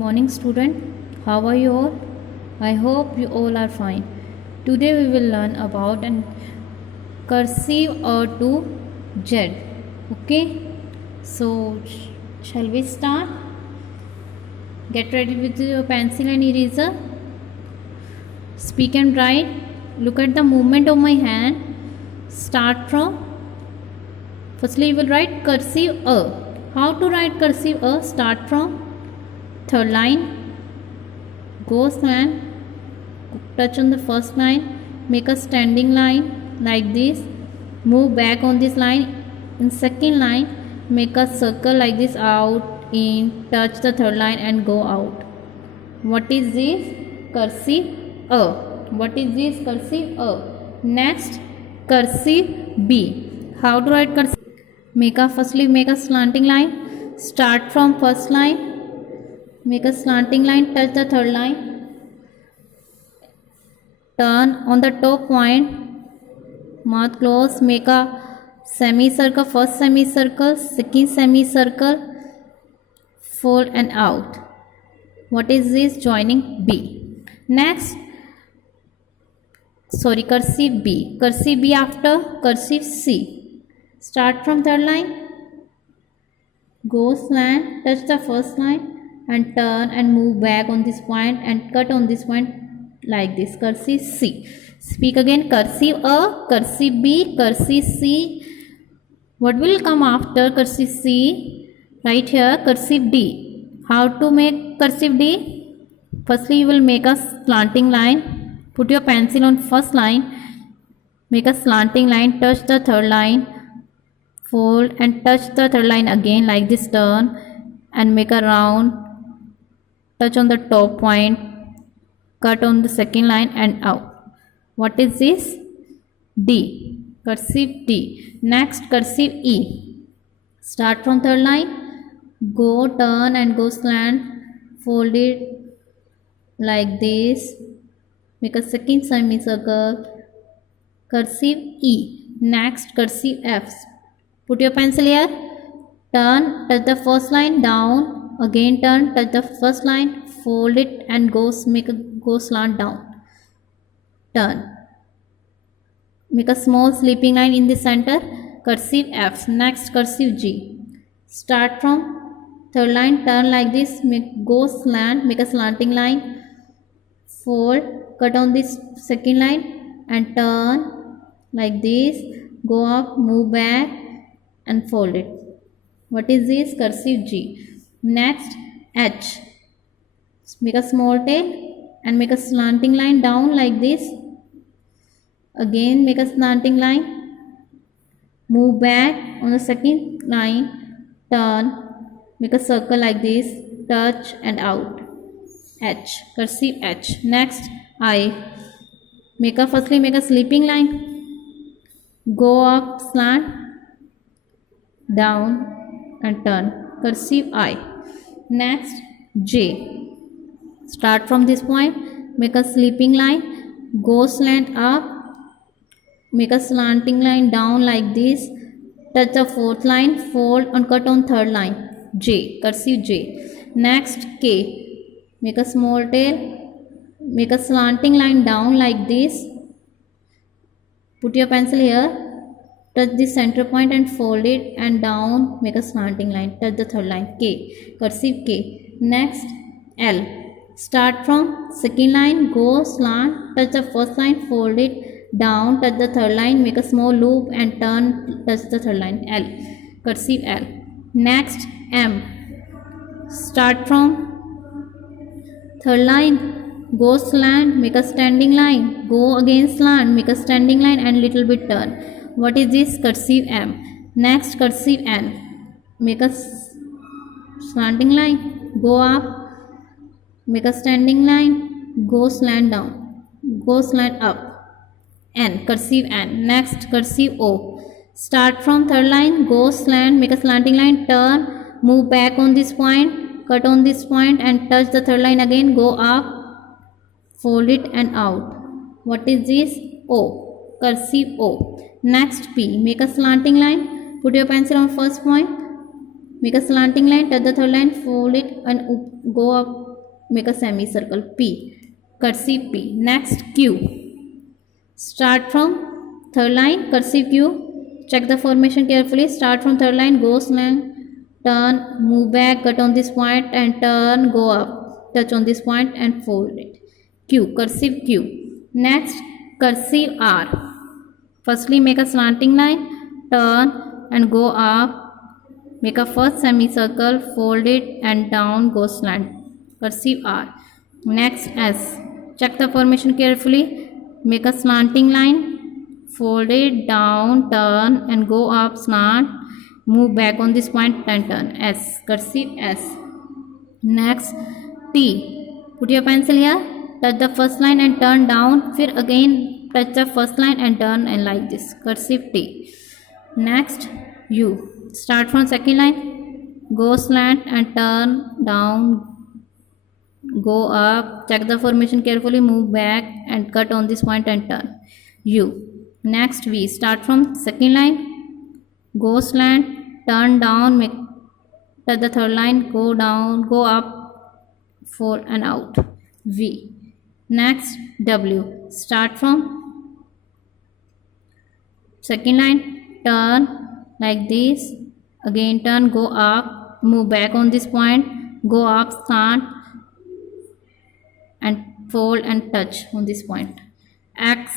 Morning student, how are you all? I hope you all are fine. Today we will learn about an cursive A to Z. Okay, so shall we start? Get ready with your pencil and eraser. Speak and write. Look at the movement of my hand. Start from. Firstly, you will write cursive A. How to write cursive A? Start from third line, go slant, touch on the first line, make a standing line like this, move back on this line. In second line, make a circle like this, out, in, touch the third line and go out. What is this? Cursive A. What is this? Cursive A. Next, cursive B. How to write cursive? Firstly make a slanting line. Start from first line. Make a slanting line, touch the third line, turn on the top point, mouth close, make a semicircle, first semicircle, second semicircle, fold and out. What is this? Joining B. Next, cursive B. Cursive B after cursive C. Start from third line, go slant, touch the first line, and turn and move back on this point and cut on this point like this. Cursive C. Speak again. Cursive A, cursive B, cursive C. What will come after cursive C? Right here, cursive D. How to make cursive D? Firstly, you will make a slanting line. Put your pencil on first line. Make a slanting line. Touch the third line. Fold and touch the third line again like this. Turn and make a round. Touch on the top point, cut on the second line and out. What is this? D. Cursive D. Next, cursive E. Start from third line, go, turn and go slant, fold it like this, make a second semicircle, cursive E. Next, cursive F. Put your pencil here, turn, touch the first line, down, again turn, touch the first line, fold it and go slant down, turn, make a small sleeping line in the center, cursive F. Next, cursive G. Start from third line, turn like this, go slant, make a slanting line, fold, cut on this second line and turn like this, go up, move back and fold it. What is this? Cursive G. Next, H. Make a small tail and make a slanting line down like this. Again make a slanting line, move back on the second line, turn, make a circle like this, touch and out. H. Cursive H. Next, I. Firstly make a sleeping line, go up, slant, down and turn. Cursive I. Next, J. Start from this point, make a sleeping line, go slant up, make a slanting line down like this, touch the fourth line, fold and cut on third line. J. Cursive J. Next, K. Make a small tail, make a slanting line down like this. Put your pencil here, touch the center point and fold it and down, make a slanting line, touch the third line. K. Cursive K. Next, L. Start from second line, go slant, touch the first line, fold it down, touch the third line, make a small loop and turn, touch the third line. L. Cursive L. Next, M. Start from third line, go slant, make a standing line, go again slant, make a standing line and little bit turn. What is this? Cursive M. Next, cursive N. Make a slanting line, go up, make a standing line, go slant down, go slant up. N. Cursive N. Next, cursive O. Start from third line, go slant, make a slanting line, turn, move back on this point, cut on this point and touch the third line again, go up, fold it and out. What is this? O. Cursive O. Next, P. Make a slanting line, put your pencil on first point, make a slanting line, touch the third line, fold it and go up make a semicircle P, cursive P. Next Q, start from third line, cursive Q, check the formation carefully, start from third line, go slant, turn, move back, cut on this point and turn, go up, touch on this point and fold it. Q, cursive Q. Next cursive R, firstly make a slanting line, turn and go up, make a first semicircle, fold it and down, go slant, cursive R. Next S, check the formation carefully, make a slanting line, fold it down, turn and go up, slant, move back on this point and turn, S, cursive S. Next T, put your pencil here, touch the first line and turn down, फिर again touch the first line and turn and like this, cursive T. Next U, start from second line, go slant and turn down, go up, check the formation carefully, move back and cut on this point and turn, U. Next V, start from second line, go slant, turn down, make touch the third line, go down, go up, fold and out, V. Next W, start from second line, turn like this, again turn, go up, move back on this point, go up, slant and fold and touch on this point. X,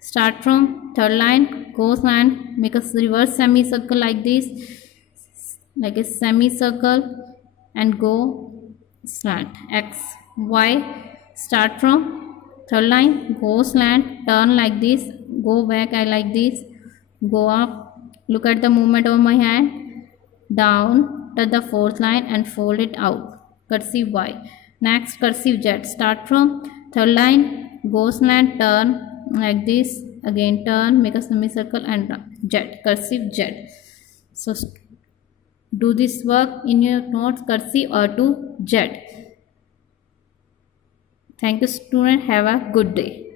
start from third line, go slant, make a reverse semicircle like this, like a semicircle and go slant, X. Y, start from third line, go slant, turn like this, go back, I like this, go up, look at the movement of my hand, down, touch the fourth line and fold it out, cursive Y. Next cursive Z, start from third line, go slant, turn like this, again turn, make a semicircle and Z, cursive Z. So do this work in your notes, cursive or to Z. Thank you student, have a good day.